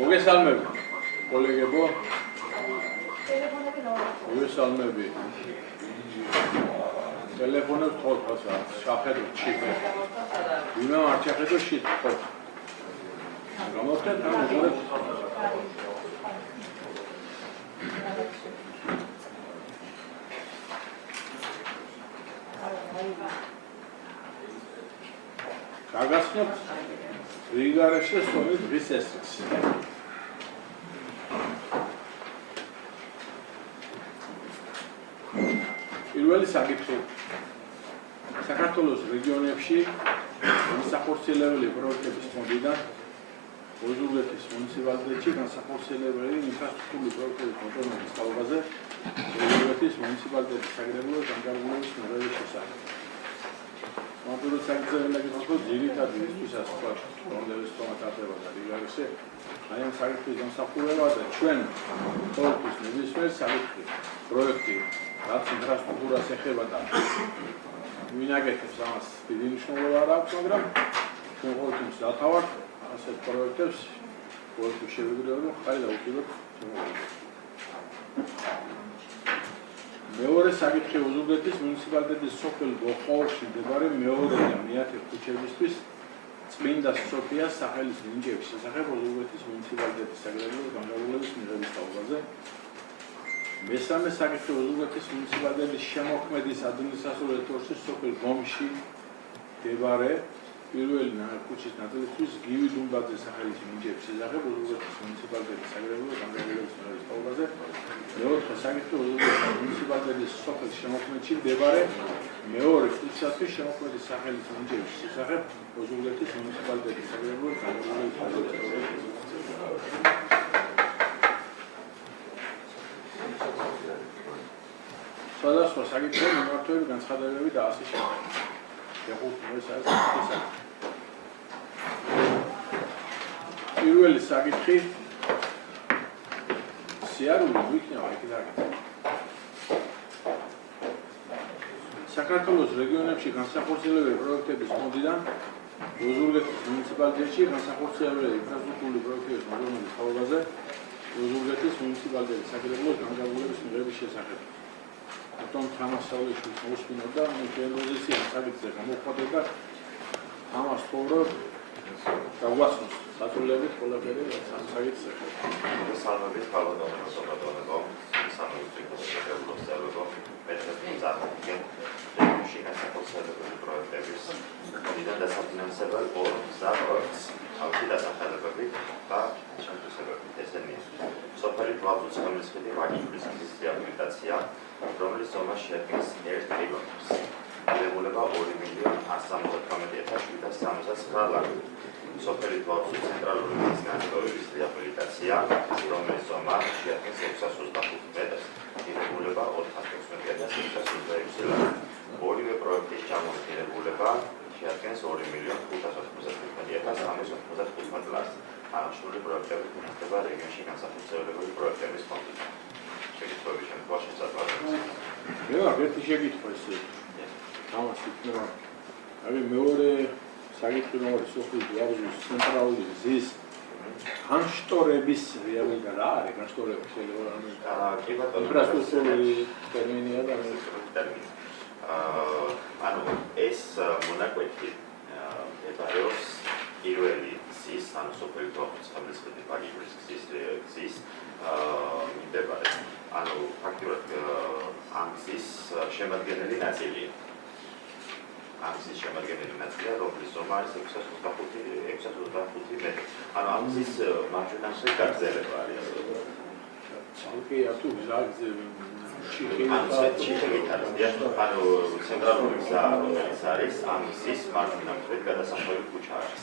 მოგესალმები, კოლეგებო. მოგესალმები. ტელეფონებს ხოთასა, შახედო ჩიხე. ვინმე არ ჩახედო შით ხო. გამოვხეთ ამ უძურებს. გაგაცნობთ რიგარეშე სწორედ დღის ესეც. პირველი საკითხი საქართველოს რეგიონებში განსახორციელებელი პროექტების ფონდიდან ოზურგეთის მუნიციპალიტეტში განსახორციელებელი ინფრასტრუქტურული პროექტების მონტაჟის თავაზე ოზურგეთის მუნიციპალიტეტის საგრებულოს განკარგულების მიღების შესახებ. Მანპურის საგრძელებელი გახსოვთ ძირითადი ისთვისაც თქვა რომლებიც თომათარდება და რიგარეშე აი ამ საკითხის განსახურება და ჩვენ ყოველთვის ნებისმიერ საკითხი პროექტი რაც ინფრასტრუქტურას ეხება და ვინაგეთებს ამას დიდი მნიშვნელობა არ აქვს, მაგრამ ჩვენ ყოველთვის დათავართ ასეთ პროექტებს ყოველთვის შევიგროვებთ ხარი დაუჭიროთ. მეორე საკითხი ოზურგეთის მუნიციპალიტეტის სოფელ გოხოვში მდებარე მეორე და მეათე ქუჩებისთვის წმინდა სოფიას სახელის მინიჭების შესახებ ოზურგეთის მუნიციპალიტეტის საგრებულოს განკარგულების მიღების თავაზე. მესამე საკითხი ოზურგეთის მუნიციპალიტეტის შემოქმედის ადმინისტრაციულ ეთნოსის სოფელ გომში მდებარე პირველი ქუჩის ნაწილისთვის გივი დუმბაძის სახელის მინიჭების შესახებ ოზურგეთის მუნიციპალიტეტის საგრებულოს განკარგულების მიღების თავაზე. მეოთხე საკითხი ოზურგეთის მუნიციპალიტეტის სოფელ შემოქმედში მდებარე მეორე ქუჩისათვის შემოქმედის სახელის მინიჭების შესახებ ოზურგეთის მუნიციპალიტეტის საგრებულოს განკარგულების მიღების თავაზე. სხვადასხვა საკითხები, მიმართვები, განცხადებები და ასე შემდეგ. პირველი საკითხი სიარული ვიქნება იქიდან. საქართველოს რეგიონებში განსახორციელებელი პროექტების ფონდიდან ოზურგეთის მუნიციპალიტეტში განსახორციელებელი ინფრასტრუქტურული პროექტების მონტაჟის თავაზე ოზურგეთის მუნიციპალიტეტის საგრებულოს განკარგულების მიღების შესახებ. Tom თანასწორში მოსვინოდა ჩვენ პოზიცია საკითხზე გამოხატება ამას თორე გავასწროს საწოლებით ყველაფერი ამ საკითხზე. სამების პარლამენტის სოფადონებო სამების პროექტებო მეტად წარდგენ განსახორციელებელი პროექტების მოდიდან დასაფინანსებელ ორ პროექტს ავთი დასახელებები და შემოსებები ესენია სოფელი პლატფორმის ვაგინის რეაბილიტაცია რომლის ზომა შეადგენს 1 კილომეტრს. მიღებულება 2.178.769 ლარი. სოფელი პლატფორმის ცენტრალური განსაკუთრების რეაბილიტაცია, რომლის ზომა შეადგენს 625 მეტრს. მიღებულება 416.626 ლარი. ორივე პროექტის ჩამოყალიბება შეადგენს 2.595.395 ლარს. აღნიშნული პროექტები ფინანსდება რეგიონში განსახორციელებელი პროექტების ფონდიდან. შეკითხვები შემდგომში წარდგება. ერთი შეკითხვა ისე. ამას იქნება. აი მეორე საკითხი მეორე სოფლის გზის ცენტრალური გზის განშტორების რეალობა რა არის? განშტორება შეიძლება კი ბატონო. ინფრასტრუქტურული ტერმინია და ტერმინი. ანუ ეს მონაკვეთი მდებარეობს პირველი გზის, ანუ სოფელი გზის ვაგინის გზის მიმდებარე. ანუ ფაქტობრივად ამ გზის შემადგენელი ნაწილია. ამ გზის შემადგენელი ნაწილია, რომლის ზომა არის 625 მეტრი. ანუ ამ გზის მარჯვენა მხარეს გაგრძელება არის. ცალკე ათუ გზაზე ჩიხებით არის. ანუ ცენტრალური გზა რომელიც არის ამ გზის მარჯვენა მხარეს გადასახვევი ქუჩა არის.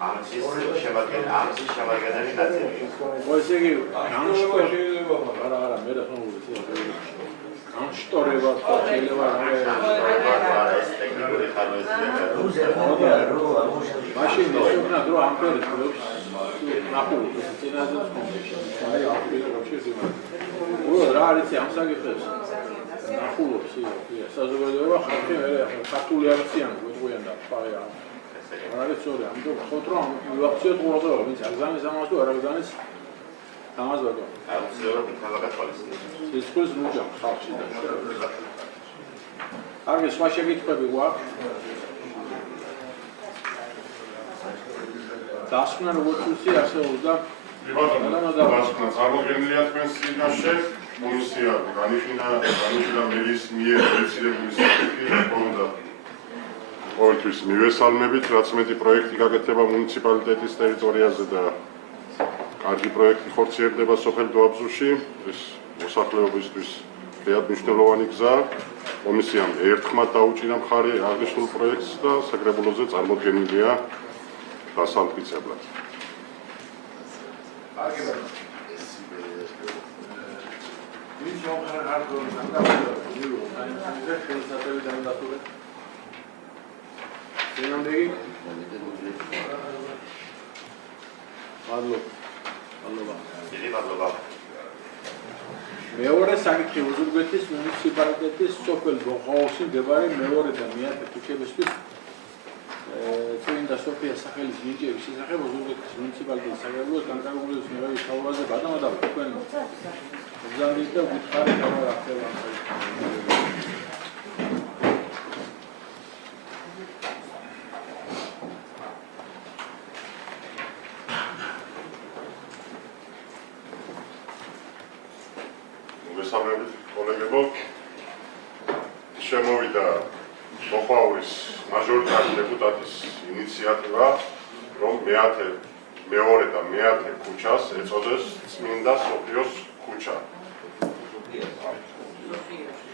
ამის შემადგენელი ნაწილი. ესე იგი, განშტორება არა, მე რა თქმა განშტორება შეიძლება ეს ტექნიკური ხარვეზია. მაშინ ისევ დრო ამ პერიოდს ნახულობ ეს წინაზე კონდიციები. აი, აფრიკაში ზიმა. რა არის ამ საკითხებს? ეხულობს საზოგადოება ხალხი ქართული არციან გვეტყვიან და ფაია არ არის სწორი ამიტომ ხოთ რომ ვაქციოთ ყურადღება ვინც აგზანის ამას თუ არ აგზანის ამას ბატონო აუცილებლად იქნება გათვალისწინებული სისხლის ნუჭა ხალხში და კარგი სხვა შეკითხვები გვაქვს დასკვნა როგორც ვთქვი არსებობს და წარმოდგენილია თქვენს წინაშე კომისია განიხილა მელის მიერ ეცილებული საკითხი ჰქონდა ყოველთვის მივესალმებით, რაც მეტი პროექტი გაკეთება მუნიციპალიტეტის ტერიტორიაზე და კარგი პროექტი ხორციელდება სოფელ დოაბზუში, ეს მოსახლეობისთვის ღიად მნიშვნელოვანი გზაა. კომისიამ ერთხმად დაუჭირა მხარი აღნიშნულ პროექტს და საკრებულოზე წარმოდგენილია დასამტკიცებლად. მეორე საკითხი უზურგეთის მუნიციპალიტეტის სოფელ ბოხაოში მდებარე მეორე და მეათე ქუჩებისთვის წმინდა სოფიას სახელის მინიჭების შესახებ უზურგეთის მუნიციპალიტეტის საკრებულოს განკარგულების მიღების თავაზე ბატონო თქვენ გზავნით და გითხარით რა ხდება ამ საკითხში. მოგესალმებით კოლეგებო, შემოვიდა ბოხაურის მაჟორიტარი დეპუტატის ინიციატივა, რომ მეორე და მეათე ქუჩას ეწოდეს წმინდა სოფიოს ქუჩა.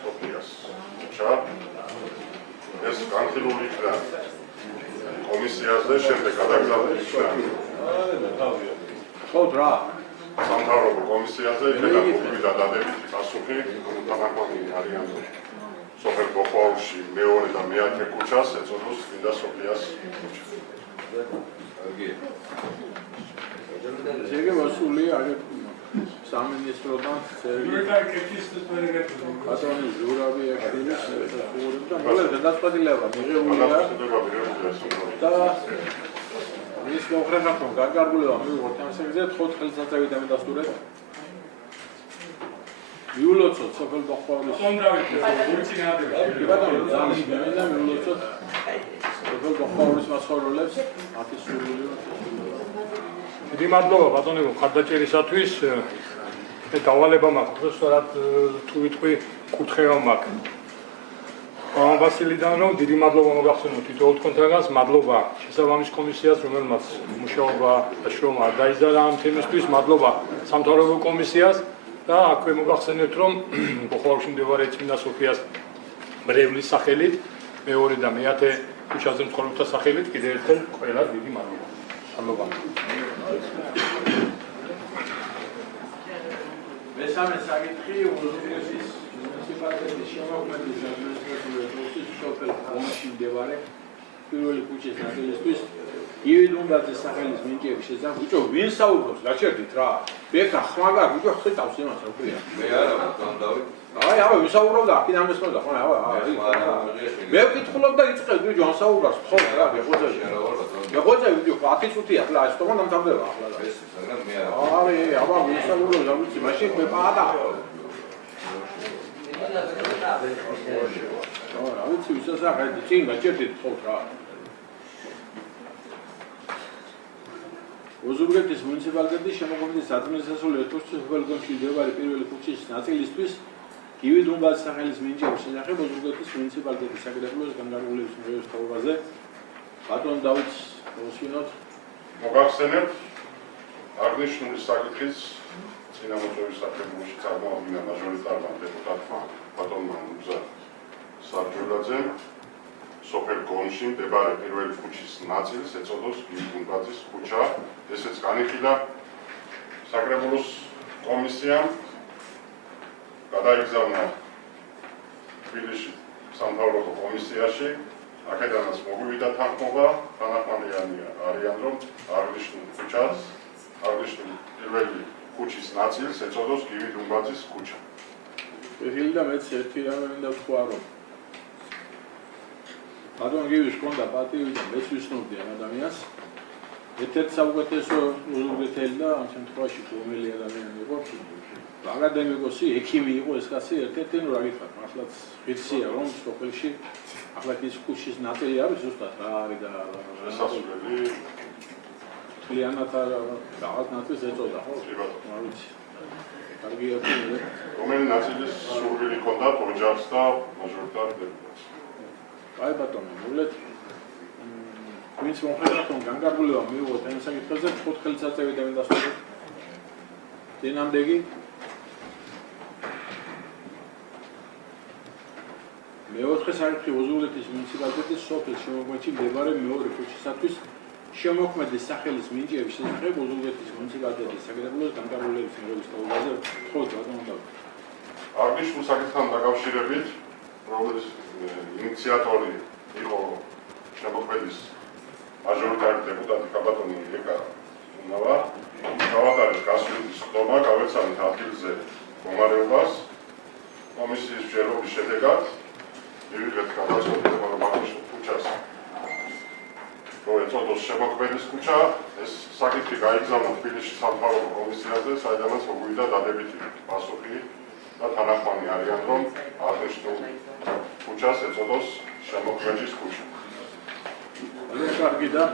სოფიას ქუჩა. ეს განხილული იქნა კომისიაზე, შემდეგ გადაგზავნილი იქნა ხო რა სამთავრობო კომისიაზე, იქიდან მოგვიდა დადებითი პასუხი, თანაკვანი არიან სოფელ ბოხაურში მეორე და მეათე ქუჩას ეწოდოს წმინდა სოფიას ქუჩა. ზეგი მოსული აგერ სამინისტროდან ბატონი ზურავი აქტივის და მოლერ გადაწყვეტილება მიღებულია და ის მოხრეღაფონ გარგარგულება მივიღოთ ამ საკითხზე 4 ხელსაწერით ამედასტურეთ მიულოცოთ სოფელ ბოხაურის ბატონო ზამის მემინდა მიულოცოთ სოფელ ბოხაურის მაცხოვრებლებს მათი სურვილი დიდი მადლობა ბატონებო ხარდაჭერისათვის მე დავალება მაქვს სწორად თუ ვიტყვი კუთხევა მაქვს ვასილიდან რომ დიდი მადლობა მოგახსენოთ თითოეულ თქვენთანაც მადლობა შესაბამის კომისიას რომელმაც მუშაობა და შრომა არ დაიზარა ამ თემისთვის მადლობა სამთავრობო კომისიას და აქვე მოგახსენეთ რომ ბოხაურში მდებარე წმინდა სოფიას მრევლის სახელით მეორე და მეათე ქუჩაზე მცხოვრებთა სახელით კიდევ ერთხელ ყველას დიდი მადლობა მადლობა მესამე საკითხი უზურგეთის მუნიციპალიტეტის შემოქმედის ადმინისტრაციული პროცესის სოფელ ბოხაურში მდებარე პირველი ქუჩის ნაწილისთვის ივი დუმბაძის სახელის მინიჭების შესახებ ბიჭო ვინ საუბრობს გაჩერდით რა ბექა ხმაგარ ბიჭო ხეთავს იმას რა ქვია მე არა ბატონ დავით აბა ვისაუბრობდა აქედან ამესმოდა ხო აბა მე ვკითხულობ და იწყებ ბიჭო ამ საუბარს ხო რა გეხოცები ბიჭო 10 წუთია ხლა ეს თქო დამთავრდება ახლა ეს მაგრამ მე არა აბა ვისაუბრობდა ვიცი მაშინ მე პაატა რა ვიცი ვისასახე წინ გაჩერდით ხო რა უზურგეთის მუნიციპალიტეტის შემოქმედის ადმინისტრაციული რესურსის სოფელგონში მდებარე პირველი ქუჩის ნაწილისთვის ივი დუმბაძის სახელის მინიჭების შესახებ უზურგეთის მუნიციპალიტეტის საკრებულოს განკარგულების მიღების თავაზე ბატონ დავითს მოსვინოთ მოგახსენებთ აღნიშნული საკითხის წინამორბედის საკრებულოში წარმოადგინა მაჟორიტარმა დეპუტატმა ბატონმა მუზა სარჯულაძემ სოფელ გონში მდებარე პირველი ქუჩის ნაწილს ეწოდოს ივი დუმბაძის ქუჩა. ესეც განიხილა საკრებულოს კომისიამ გადაიგზავნა თბილისში სამთავრობო კომისიაში აქედანაც მოგვივიდა თანხმობა თანახმადიანი არიან რომ აღნიშნულ პირველი ქუჩის ნაწილს ეწოდოს ივი დუმბაძის ქუჩა. ეხილი და მეც ერთი რამე მინდა ვთქვა, რომ ბატონ გივის ჰქონდა პატივი და მეც ვისნობდი ამ ადამიანს. ერთ-ერთი საუკეთესო უზურგეთელი და ამ შემთხვევაში რომელი ადამიანი იყო? აკადემიკოსი, ექიმი იყო ეს კაცი, ერთ-ერთი რა გითხრათ, მართლაც ღირსია რომ სოფელში ახლა ის კუშის ნაწილი არის ზუსტად რა არის და შესასვლელი მთლიანად რაღაც ნაწილს ეწოდა, ხო? არ ვიცი. კარგია თუ რომელი ნაწილის სურვილი ჰქონდათ ოჯახს და მაჟორიტარ დეპუტატს. აი ბატონო, მოგლეთ ვინც მომხედავთ რომ განკარგულება მიიღოთ ამ საკითხებზე, 4 ხელისაწევი დავინდასწრებთ. წინამდეგი მეოთხე საკითხი უზურგეთის მუნიციპალიტეტის სოფლის შემოქმედში მდებარე მეორე ქუჩისათვის შემოქმედის სახელის მინიჭების შესახებ უზურგეთის მუნიციპალიტეტის საკრებულოს განკარგულების მიღების თაობაზე თხოვთ ბატონო. აღნიშნულ საკითხთან დაკავშირებით, რომლის ინიციატორი იყო შემოქმედის მაჟორიტარი დეპუტატი კაბატონი ეკა უნავა, თავად არის გასვლის ხდომა, გავეცანით ადგილზე მდგომარეობას, კომისიის მსჯელობის შედეგად მივიღეთ გადაწყვეტილება, რომ აღნიშნულ ქუჩას რო ეწოდოს შემოქმედის ქუჩა, ეს საკითხი გაიგზავნა თბილისში სამთავრობო კომისიაზე, საიდანაც მოგვიდა დადებითი პასუხი და თანახმანი არიან, რომ აღნიშნულ ქუჩას ეწოდოს შემოქმედის ქუჩა. ძალიან კარგი და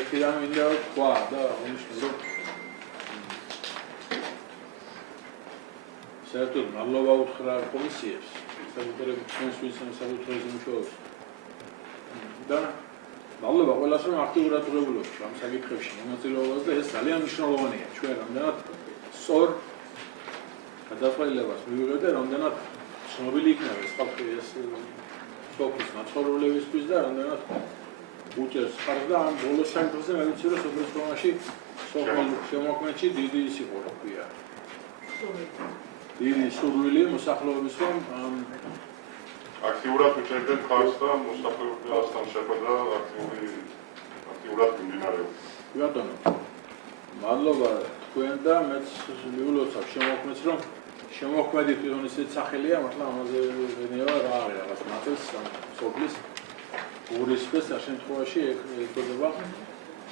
ერთი რამე მინდა ვთქვა და აღნიშნო რომ საერთოდ მადლობა უთხრა კომისიებს, საკუთრებით ჩვენს ვიცემ საკუთრების მუშაობს. და მადლობა ყველას რომ აქტიურად წვრებულობთ ამ საკითხებში მონაწილეობას და ეს ძალიან მნიშვნელოვანია ჩვენ რამდენად სწორ გადაწყვეტილებას მივიღებთ და რამდენად ცნობილი იქნება ეს ხალხი ეს სოფლის მაცხოვრებლებისთვის და რამდენად უჭერს ხარს და ამ ბოლოს საკითხზე მე ვიცი რომ სოფლის პროგრამაში სოფლის შემოქმედში დიდი ის იყო რა ქვია დიდი სურვილი მოსახლეობის რომ აქტიურად უჭერდნენ ხარს და მოსახლეობასთან შეხვედრა აქტიურად მიმდინარეობს. ბატონო, მადლობა თქვენ და მეც მიულოცავ შემოქმედს რომ შემოქმედი თვითონ ისეთ სახელია, მართლა ამაზე ვენევა რა არის რაღაც ნაწილს სოფლის გურისფეს ამ შემთხვევაში ეწოდება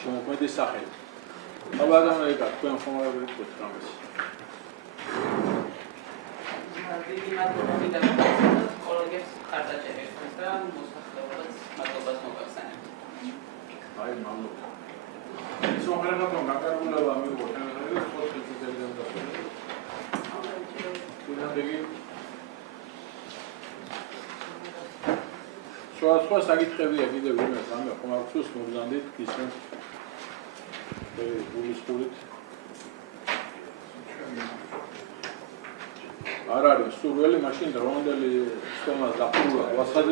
შემოქმედის სახელი. ბატონო, ეკა თქვენ ხომ არ ვიტყვით რამეს. დიდი მადლობა მინდა კოლეგებს ხარდაჭერისთვის და მოსახლეობას მადლობას მოგახსენებთ. აი მადლობა. სოფელში რომ განკარგულება მიიღოთ ამ ხელისუფლების დამსახურებით. თუნდაც სხვა საკითხებია კიდევ ვინმე სამე ხომ არ გსურს მოგზანდით ისე გულისხმობით არ არის სურველი მაშინ დროუნდელი სტომას დახურვა ვასხადებ